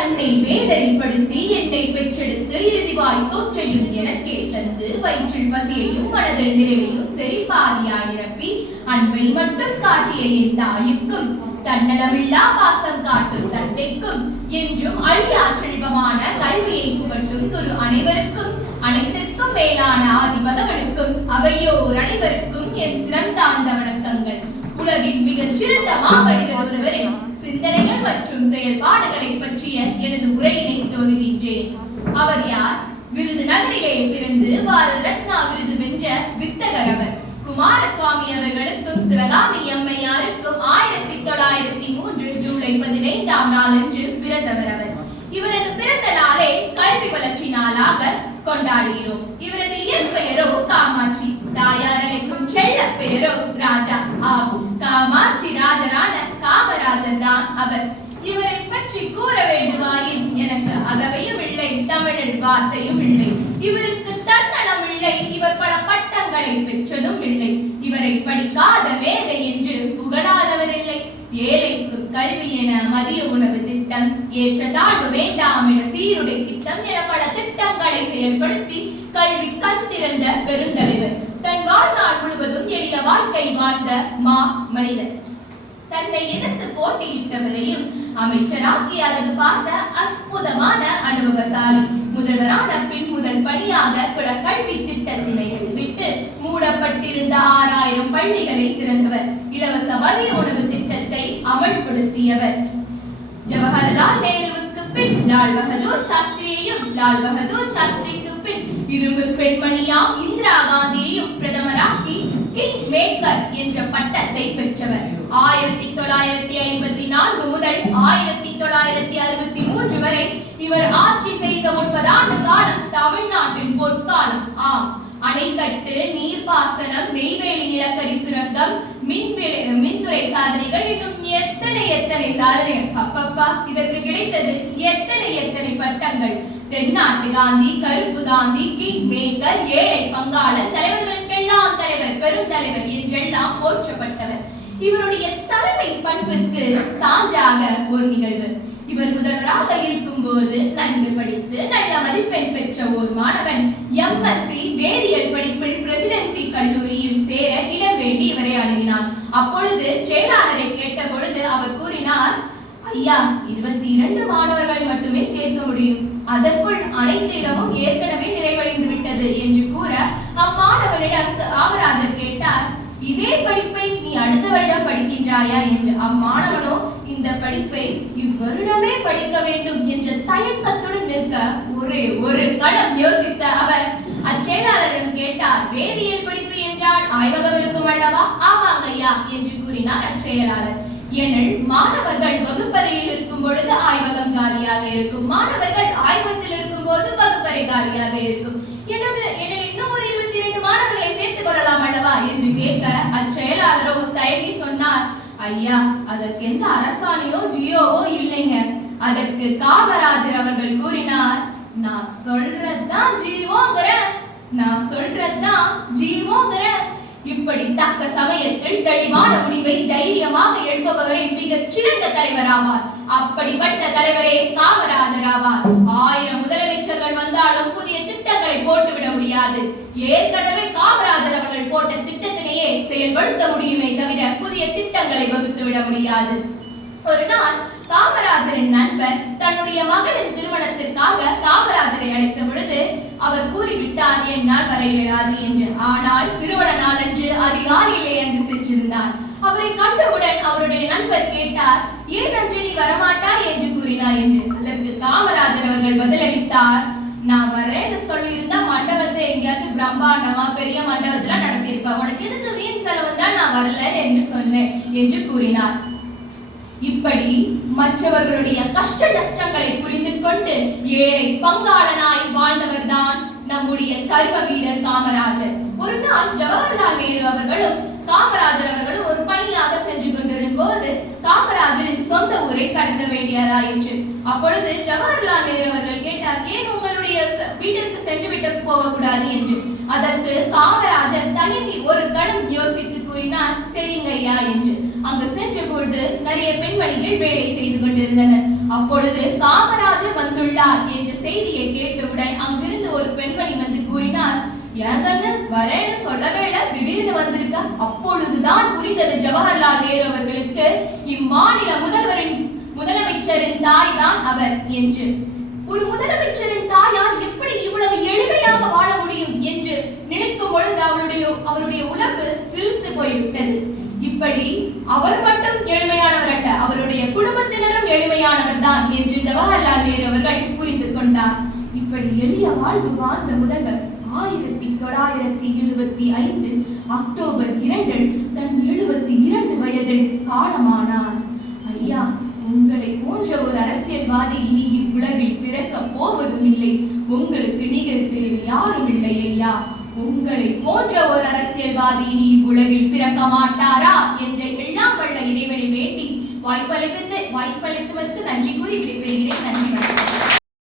தன்னை வேதனைப்படுத்தி என்னை பெற்றெடுத்து இறுதிவாய் சோற்றையும் எனக்கே தந்து வயிற்றில் பசியையும் மனதில் நிறைவையும் செறிபாதியாய் நிரப்பி அன்பை மட்டும் காட்டிய என் தாயுக்கும் தன்னலமில்லா பாசம் காட்டும் தந்தைக்கும் என்றும் அழியா செல்வமான கல்வியை புகட்டும் குரு அனைவருக்கும் அனைத்திற்கும் மேலான ஆதிபகவனுக்கும் அவையோர் அனைவருக்கும் என் சிறந்தாழ்ந்த வணக்கங்கள். உலகின் மிகச் சிறந்த மாமனிதர் ஒருவரின் சிந்தனைகள் மற்றும் செயல்பாடுகளை பற்றிய எனது உரையினை துவங்குகின்றேன். அவர் யார்? விருதுநகரிலே பிறந்து பாரத ரத்னா விருது வென்ற வித்தகர் அவர். குமாரசுவாமி அவர்களுக்கும் சிவகாமி அம்மையாருக்கும் 1903 ஜூலை 15ஆம் நாளன்று பிறந்தவர் அவர். இவரது பிறந்த நாளை கல்வி வளர்ச்சி நாளாக கொண்டாடுகிறோம். இவரது இயற்பெயரோ காமாட்சி, தாயார் அழைக்கும் செல்ல பெயரோ ராஜா ஆகும். காமாட்சி ராஜரான காமராஜர் தான் அவர். இவரை பற்றி கூற வேண்டுமாயின் எனக்கு அகவையும் இல்லை, தமிழில் வார்த்தையும் இல்லை. இவருக்கு தன்னலம் இல்லை, இவர் பல பட்டங்களை பெற்றதும் இல்லை. இவரை படிக்காத மேதை என்று புகழாதவர் இல்லை. ஏழைக்கு கல்வி என மதிய உணவு திட்டம், ஏற்ற தாழ்வு வேண்டாம் என சீருடை திட்டம் என பல திட்டங்களை செயல்படுத்தி கல்வி கண் திறந்த பெருந்தலைவர். தன் வாழ்நாள் முழுவதும் எளிய வாழ்க்கை வாழ்ந்த மனிதர். தன்னை எதிர்த்து போட்டியிட்டவரையும் அமைச்சராக்கி அழகு பார்த்த அற்புதமான அனுபவசாலி. முதல்வரான பின் முதல் பணியாக குல கல்வி திட்டத்தினை விட்டு மூடப்பட்டிருந்த 6000 பள்ளிகளை திறந்தவர். இலவச மதிய உணவு திட்டத்தை அமல்படுத்தியவர். ஜவஹர்லால் நேருவுக்கு பின் லால் பகதூர் சாஸ்திரியையும், லால் பகதூர் சாஸ்திரிக்கு பின் இரும்பு பெண்மணியாம் இந்திரா காந்தியையும் பிரதமராக்கி கிங் மேக்கர் என்ற பட்டத்தை பெற்றவர். 1954 முதல் 1963 வரை இவர் ஆட்சி செய்த 30 ஆண்டு காலம் தமிழ்நாட்டின் பொற்காலம். அணைக்கட்டு, நீர்ப்பாசனம், நெய்வேலி நிலக்கரி சுரங்கம், மின்துறை சாதனைகள், இன்னும் எத்தனை சாதனைகள். அப்பப்பா, இதற்கு கிடைத்தது எத்தனை பட்டங்கள். தென்னாட்டு காந்தி, கருப்பு காந்தி, கிங் மேக்கர், ஏழை பங்காளன், தலைவர்களுக்கெல்லாம் தலைவர், பெருந்தலைவர் என்றெல்லாம் போற்றப்பட்டவர். இவருடைய தலைமை பண்பிற்கு சான்றாக ஒரு நிகழ்வு. இவர் முதல்வராக இருக்கும் போது நன்கு படித்து நல்ல மதிப்பெண் பெற்ற ஒரு மாணவன் MSc வேதியியல் படிப்பில் பிரசிடென்சி கல்லூரியில் சேர இடம் வேண்டி இவரை அணுகினார். அப்பொழுது செயலாளரை கேட்ட பொழுது அவர் கூறினார், ஐயா, 22 மாணவர்களை மட்டுமே சேர்க்க முடியும், அதற்குள் அனைத்து இடமும் ஏற்கனவே நிறைவடைந்து விட்டது என்று கூற அம்மாணவனிடம் காமராஜர் கேட்டார், இதே படிப்பை நீ அடுத்த வருடம் படிக்கின்றாயா என்று. அம்மாணவனோ இந்த படிப்பை இவ்வருடமே படிக்க வேண்டும் என்ற தயக்கத்துடன் நிற்க ஒரு கணம் யோசித்த அவர் அச்செயலாளரிடம் கேட்டார், வேதியியல் படிப்பு என்றால் ஆய்வகம் இருக்கும் அல்லவா? ஆமாங்க ஐயா என்று கூறினார் அச்செயலாளர். எனில் மாணவர்கள் வகுப்பறையில் இருக்கும் பொழுது ஆய்வகம் காலியாக இருக்கும், மாணவர்கள் ஆய்வகத்தில் இருக்கும் போது வகுப்பறை காலியாக இருக்கும். இன்னும் ஒரு 22 மாணவர்களை சேர்த்துக் கொள்ளலாம் அல்லவா என்று கேட்க அச்செயலாளரோ தயங்கி சொன்னார், ஐயா, அதற்கு எந்த அரசாணையோ ஜியோவோ இல்லைங்க. அதற்கு காமராஜர் அவர்கள் கூறினார், நான் சொல்றதுதான் ஜீவோங்கிற. இப்படி தக்க சமயத்தில் தெளிவான முடிவை தைரியமாக எடுப்பவரே மிகச் சிறந்த தலைவர் ஆவார். அப்படிப்பட்ட தலைவரே காமராஜர் ஆவார். 1000 முதலமைச்சர்கள் வந்தாலும் புதிய திட்டங்களை போட்டுவிட முடியாது. ஏற்கனவே காமராஜர் அவர்கள் போட்ட திட்டத்தினையே செயல்படுத்த முடியுமே தவிர புதிய திட்டங்களை வகுத்து விட முடியாது. ஒரு நாள் காமராஜரின் நண்பர் தன்னுடைய மகளின் திருமணத்திற்காக காமராஜரை அழைத்த பொழுது அவர் கூறிவிட்டார், என்னால் வர இயலாது என்று. ஆனால் திருமண நாளன்று அதிகாலையிலே அங்கு சென்றிருந்தார். அவரை கண்டவுடன் அவருடைய நண்பர் கேட்டார், ஏன் அன்று நீ வரமாட்டாய் என்று கூறினார் என்று. அதற்கு காமராஜர் அவர்கள் பதிலளித்தார், நான் வரேன்னு சொல்லியிருந்தா மண்டபத்தை எங்கேயாச்சும் பிரம்மாண்டமா பெரிய மண்டபத்துல நடத்தியிருப்பேன், உனக்கு எதுக்கு வீண் செலவு தான் நான் வரல என்று சொன்னேன் என்று கூறினார். இப்படி மற்றவர்களுடைய கஷ்ட நஷ்டங்களை புரிந்து கொண்டு ஏழை பங்காளனாய் வாழ்ந்தவர் தான் நம்முடைய கர்ம வீரர் காமராஜர். ஒரு நாள் ஜவஹர்லால் நேரு அவர்களும் காமராஜர் அவர்களும் ஒரு பணியாக சென்று கொண்டிருக்கும் போது காமராஜரின் சொந்த ஊரை கடக்க வேண்டியதாயிற்று. அப்பொழுது ஜவஹர்லால் நேரு அவர்கள் கேட்டார், ஏன் உங்களுடைய வீட்டிற்கு சென்று விட்டு போகக்கூடாது என்று. அதற்கு காமராஜர் தயங்கி ஒரு கணம் யோசித்து கூறினார், சரிங்க ஐயா என்று. அங்கு சென்ற பொழுது நிறைய பெண்மணிகள் வேலை செய்து கொண்டிருந்தனர். அப்பொழுது காமராஜர் வந்துள்ளார் என்ற செய்தியை கேட்டவுடன் அங்கிருந்து ஒரு பெண்மணி வந்து கூறினார், ஏங்கன்னு வரேன்னு சொல்லவே இல்ல, திடீர்னு வந்திருக்கா. அப்பொழுதுதான் புரிந்தது ஜவஹர்லால் நேரு அவர்களுக்கு இம்மாநில முதலமைச்சரின் தாய் தான் அவர் என்று. ஒரு முதலமைச்சரின் தாயார் எப்படி இவ்வளவு எளிமையாக வாழ முடியும் என்று நினைக்கும் பொழுது அவருடைய உணர்வு சிரித்து போய்விட்டது. இப்படி அவர் மட்டும் எளிமையானவர் அல்ல, அவருடைய குடும்பத்தினரும் எளிமையானவர் தான் என்று ஜவஹர்லால் நேரு அவர்கள் புரிந்து கொண்டார். இப்படி எளிய வாழ்வு வாழ்ந்த முதல்வர் 1975 அக்டோபர் 2 தன் 72 வயதில் காலமானார். ஐயா, உங்களை போன்ற ஒரு அரசியல்வாதி இனி இவ்வுலகில் பிறக்க போவதும் இல்லை. உங்களுக்கு நிகர் வேறு யாரும் இல்லை ஐயா. உங்களை போன்ற ஒரு அரசியல்வாதி இனி இவ்வுலகில் பிறக்க மாட்டாரா என்ற எல்லாம் வல்ல இறைவனை வேண்டி வாய்ப்பளித்ததற்கு நன்றி கூறி